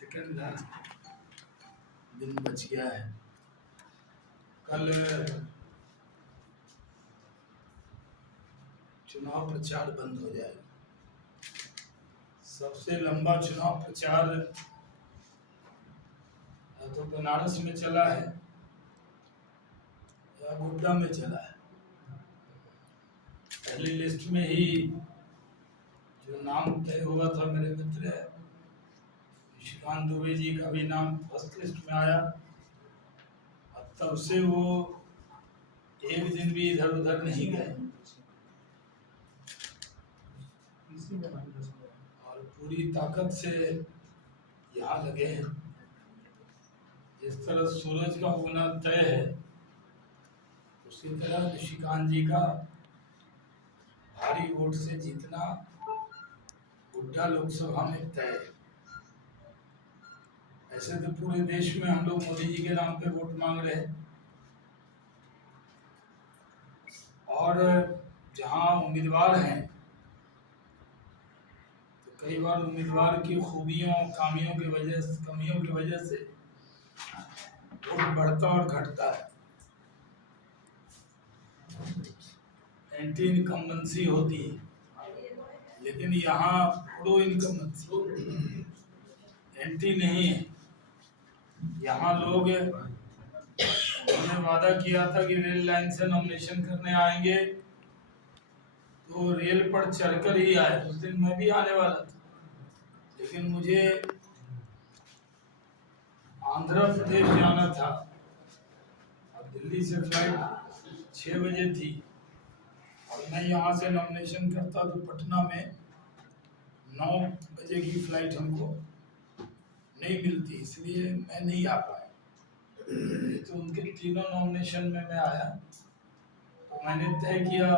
Second दिन बच गया है। कल चुनाव प्रचार बंद हो जाएगा। सबसे लंबा चुनाव प्रचार या तो बनारस में चला है या गोड्डा में चला है। पहली लिस्ट में ही जो नाम तय हुआ था, मेरे मित्र निशिकांत दुबे जी का भी नाम फर्स्ट लिस्ट में आया। अब तब से वो एक दिन भी इधर उधर नहीं गए और पूरी ताकत से यहाँ लगे हैं। जिस तरह सूरज का उगना तय है, उसी तरह निशिकांत जी का भारी वोट से जीतना गोड्डा लोकसभा में तय है। ऐसे तो पूरे देश में हम लोग मोदी जी के नाम पे वोट मांग रहे हैं और जहाँ उम्मीदवार हैं तो कई बार उम्मीदवार की खूबियों कमियों की वजह से वोट बढ़ता और घटता है। एंटी इनकम्बेंसी होती है, लेकिन यहाँ प्रो इनकम्बेंसी एंटी नहीं है। यहाँ लोग उन्होंने वादा किया था कि रेल लाइन से नॉमिनेशन करने आएंगे तो रेल पर चढ़कर ही आए। उस दिन मैं भी आने वाला था, लेकिन मुझे आंध्र प्रदेश जाना था। अब दिल्ली से फ्लाइट 6 बजे थी और मैं यहाँ से नॉमिनेशन करता तो पटना में 9 बजे की फ्लाइट हमको नहीं मिलती, इसलिए मैं नहीं आ पाया। तो उनके तीनों नॉमिनेशन में मैं आया तो मैंने तय किया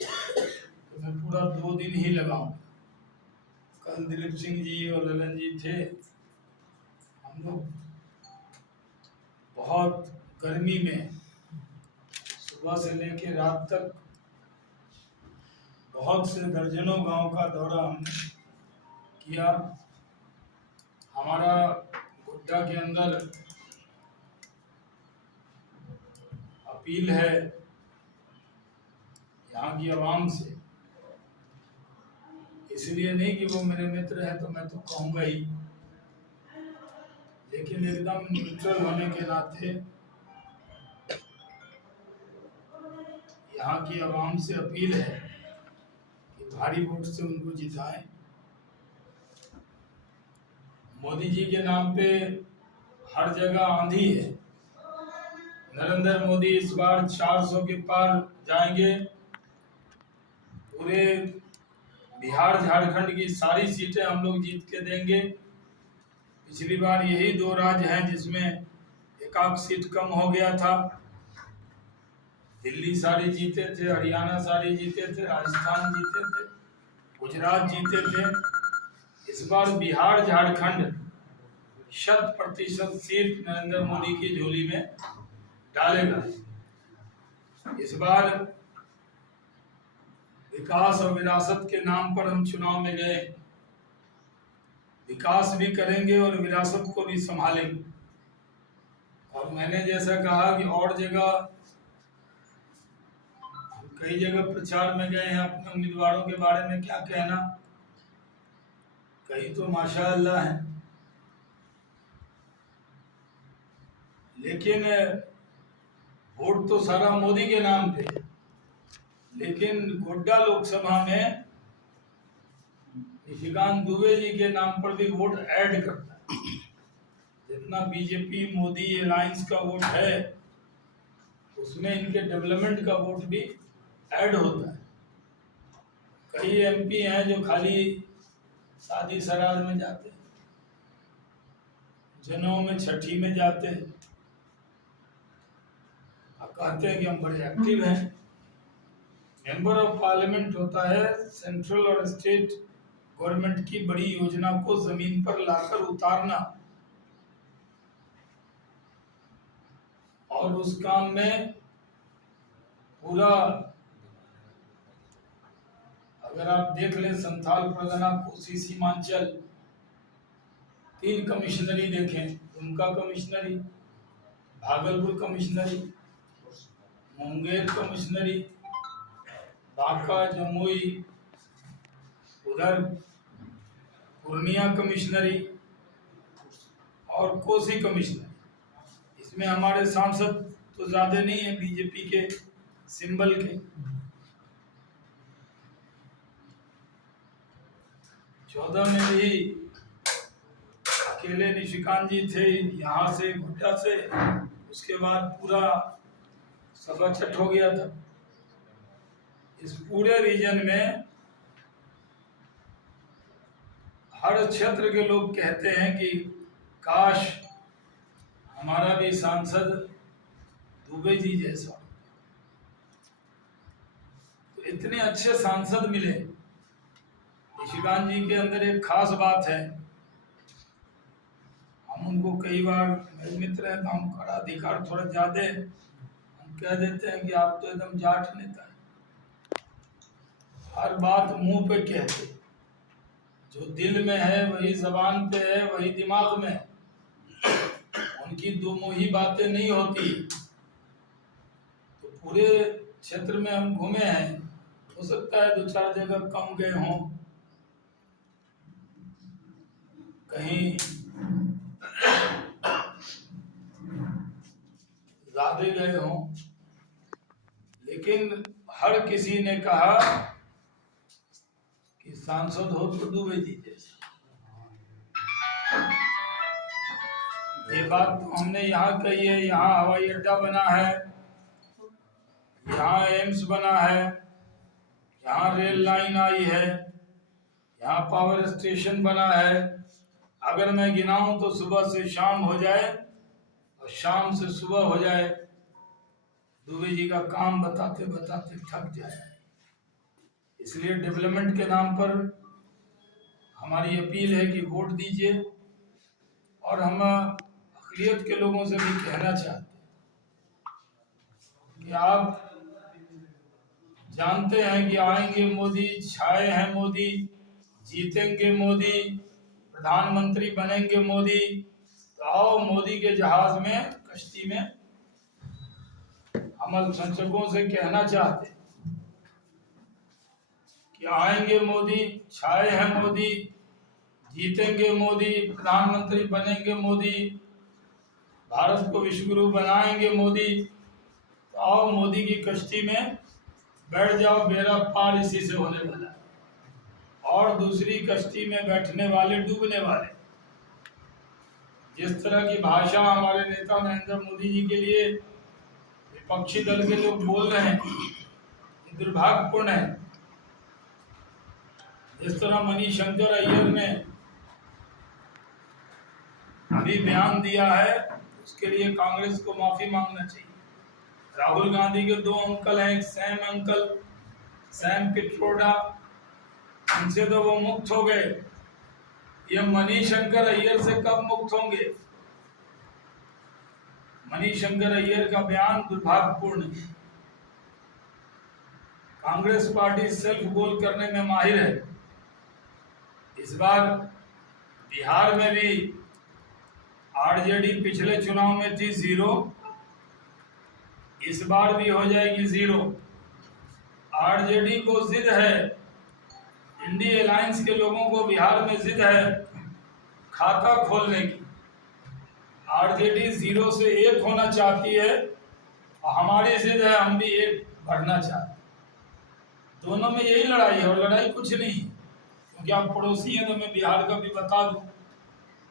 तो मैं पूरा 2 दिन ही लगाऊं। कल दिलीप सिंह जी और ललन जी थे। हम लोग बहुत गर्मी में सुबह से लेकर रात तक बहुत से दर्जनों गांव का दौरा हमने किया। हमारा गोड्डा के अंदर अपील है यहाँ की आवाम से, इसलिए नहीं कि वो मेरे मित्र हैं तो मैं तो कहूँगा ही, लेकिन एकदम न्यूट्रल होने के नाते यहाँ की आवाम से अपील है कि भारी वोट से उनको जिताएं। मोदी जी के नाम पे हर जगह आंधी है। नरेंद्र मोदी इस बार 400 के पार जाएंगे। पूरे बिहार झारखंड की सारी सीटें हम लोग जीत के देंगे। पिछली बार यही 2 राज्य हैं जिसमें एकाक सीट कम हो गया था। दिल्ली सारी जीते थे, हरियाणा सारी जीते थे, राजस्थान जीते थे, गुजरात जीते थे। इस बार बिहार झारखंड 100% सीट नरेंद्र मोदी की झोली में डालेगा। इस बार विकास और विरासत के नाम पर हम चुनाव में गए। विकास भी करेंगे और विरासत को भी संभालेंगे। और मैंने जैसा कहा कि और जगह कई जगह प्रचार में गए हैं, अपने उम्मीदवारों के बारे में क्या कहना। कई तो माशाअल्लाह हैं, लेकिन वोट तो सारा मोदी के नाम पे। लेकिन गोड्डा लोकसभा में निशिकांत दुबे जी के नाम पर भी वोट ऐड करता है। जितना बीजेपी मोदी अलायंस का वोट है, उसमें इनके डेवलपमेंट का वोट भी ऐड होता है। कई एमपी हैं जो खाली शादी सराध में जाते हैं, जनेऊ में छठी में जाते हैं और कहते हैं कि हम बड़े एक्टिव हैं। मेंबर ऑफ पार्लियामेंट होता है सेंट्रल और स्टेट गवर्नमेंट की बड़ी योजना को जमीन पर लाकर उतारना, और उस काम में पूरा, अगर आप देख लें संथाल परगना, कोसी सीमांचल 3 कमिश्नरी देखें, दुमका कमिश्नरी, भागलपुर कमिश्नरी, मुंगेर कमिश्नरी, बांका, जमुई, उधर पूर्णिया कमिश्नरी और कोसी कमिश्नरी। इसमें हमारे सांसद तो ज्यादा नहीं है बीजेपी के सिंबल के। 14 में भी अकेले निशिकांत जी थे यहाँ से गोड्डा से, उसके बाद पूरा सभा छठ हो गया था। इस पूरे रीजन में हर क्षेत्र के लोग कहते हैं कि काश हमारा भी सांसद दुबे जी जैसा। तो इतने अच्छे सांसद मिले। निशिकांत जी के अंदर एक खास बात है, हम उनको कई बार, मेरे मित्र हैं तो हम का अधिकार थोड़ा ज्यादा है, हम कह देते हैं कि आप तो एकदम जाट नेता है, हर बात मुंह पे कहते, जो दिल में है वही जबान पे है, वही दिमाग में। उनकी दो मुही बातें नहीं होती। तो पूरे क्षेत्र में हम घूमे हैं, हो सकता है 2-4 जगह कम गए हों, कहीं ज्यादा गए हों, लेकिन हर किसी ने कहा कि सांसद हो तो दुबे जी जैसे। ये बात तो हमने यहाँ कही है। यहाँ हवाई अड्डा बना है, यहाँ एम्स बना है, यहाँ रेल लाइन आई है, यहाँ पावर स्टेशन बना है। अगर मैं गिनाऊं तो सुबह से शाम हो जाए और शाम से सुबह हो जाए। दुबे जी का काम बताते बताते थक जाए। इसलिए डेवलपमेंट के नाम पर हमारी अपील है कि वोट दीजिए। और हम अक़लियत के लोगों से भी कहना चाहते हैं कि आप जानते हैं कि आएंगे मोदी, छाए हैं मोदी, जीतेंगे मोदी, प्रधानमंत्री बनेंगे मोदी। तो आओ मोदी के जहाज में, कश्ती में। हम अल्पसंख्यकों से कहना चाहते कि आएंगे मोदी, छाए हैं मोदी, जीतेंगे मोदी, प्रधानमंत्री बनेंगे मोदी, भारत को विश्वगुरु बनाएंगे मोदी। तो आओ मोदी की कश्ती में बैठ जाओ, बेड़ा पार इसी से होने वाला है। और दूसरी कश्ती में बैठने वाले डूबने वाले। जिस तरह की भाषा हमारे नेता नरेंद्र मोदी जी के लिए विपक्षी दल के लोग बोल रहे हैं, दुर्भाग्यपूर्ण है। जिस तरह मणिशंकर अय्यर ने अभी बयान दिया है, उसके लिए कांग्रेस को माफी मांगना चाहिए। राहुल गांधी के 2 अंकल हैं, एक सैम पिट्रोडा, उनसे तो वो मुक्त हो गए। ये मणिशंकर अय्यर से कब मुक्त होंगे? मणिशंकर अय्यर का बयान दुर्भाग्यपूर्ण है। कांग्रेस पार्टी सेल्फ गोल करने में माहिर है। इस बार बिहार में भी आरजेडी पिछले चुनाव में थी 0, इस बार भी हो जाएगी 0। आरजेडी को जिद है, इंडिया अलायंस के लोगों को बिहार में जिद है खाता खोलने की। आरजेडी 0 से 1 होना चाहती है और हमारी जिद है, हम भी 1 बढ़ना चाहते हैं। दोनों में यही लड़ाई है और लड़ाई कुछ नहीं, क्योंकि आप पड़ोसी हैं तो मैं बिहार का भी बता दूं।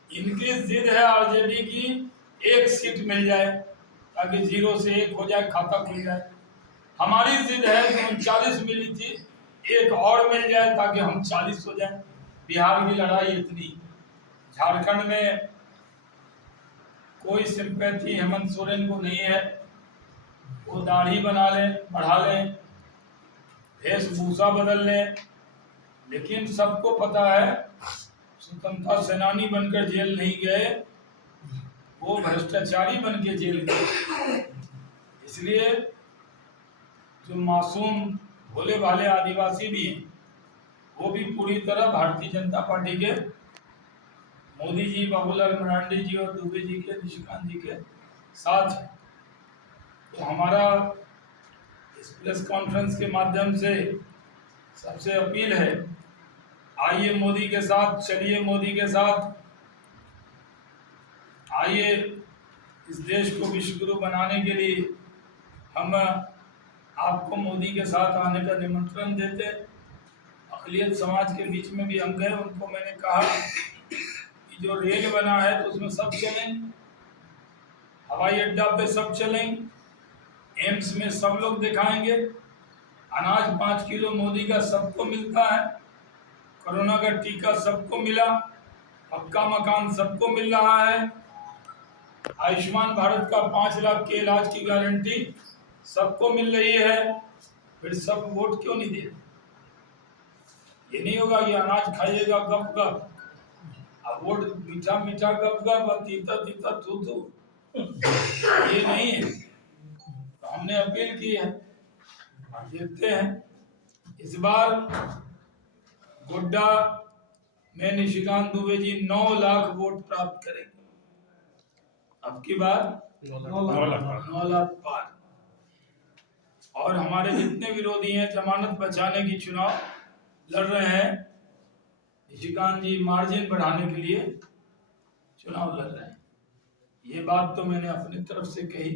इनकी जिद है आरजेडी की 1 सीट मिल जाए ताकि 0 से 1 हो जाए, खाता खुल जाए। हमारी जिद है कि 39 मिली थी, 1 और मिल जाए ताकि हम 40 हो जाए। बिहार की लड़ाई इतनी। झारखंड में कोई सिंपैथी हेमंत सोरेन को नहीं है। वो दाढ़ी बना लें, बढ़ा लें, वेशभूषा बदल लें, लेकिन सबको पता है स्वतंत्रता सेनानी बनकर जेल नहीं गए, वो भ्रष्टाचारी बन के जेल गए। इसलिए जो मासूम भोले भाले आदिवासी भी हैं, वो भी पूरी तरह भारतीय जनता पार्टी के मोदी जी, बाबूलाल मरांडी जी और दुबे जी के, निशिकांत जी के साथ है। तो हमारा इस प्रेस कॉन्फ्रेंस के माध्यम से सबसे अपील है, आइए मोदी के साथ, चलिए मोदी के साथ, आइए इस देश को विश्व गुरु बनाने के लिए हम आपको मोदी के साथ आने का निमंत्रण देते। अक़लियत समाज के बीच में भी हम गए, उनको मैंने कहा कि जो रेल बना है तो उसमें सब चलेंगे, हवाई अड्डा पे सब चलेंगे, एम्स में सब लोग दिखाएंगे, अनाज 5 किलो मोदी का सबको मिलता है, कोरोना का टीका सबको मिला, पक्का मकान सबको मिल रहा है, आयुष्मान भारत का 5 लाख के इलाज की गारंटी सबको मिल रही है, फिर सब वोट क्यों नहीं दे रहे? ये नहीं होगा कि अनाज खाइएगा गप गप, अब वोट मीठा मीठा गप गप और तीता तीता थू थू, ये नहीं है। तो हमने अपील की है, देखते हैं इस बार गोड्डा में निशिकांत दुबे जी 9 लाख वोट प्राप्त करेंगे। अब की बार 9 लाख पार। और हमारे जितने विरोधी हैं, जमानत बचाने की चुनाव लड़ रहे हैं, निशिकांत जी मार्जिन बढ़ाने के लिए चुनाव लड़ रहे हैं। ये बात तो मैंने अपनी तरफ से कही।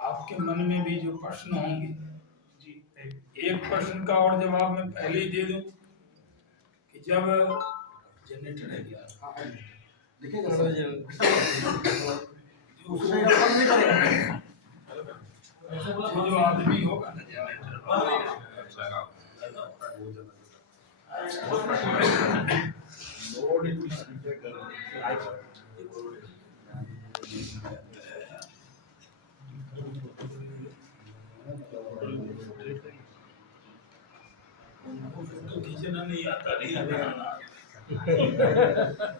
आपके मन में भी जो प्रश्न होंगे जी, एक प्रश्न का और जवाब मैं पहले ही दे दूं कि जब जनरेटर है गया दिखेगा सर जी, जो आदमी होगा ना जनरेटर उनको फोटो खींचना नहीं आता, नहीं आता।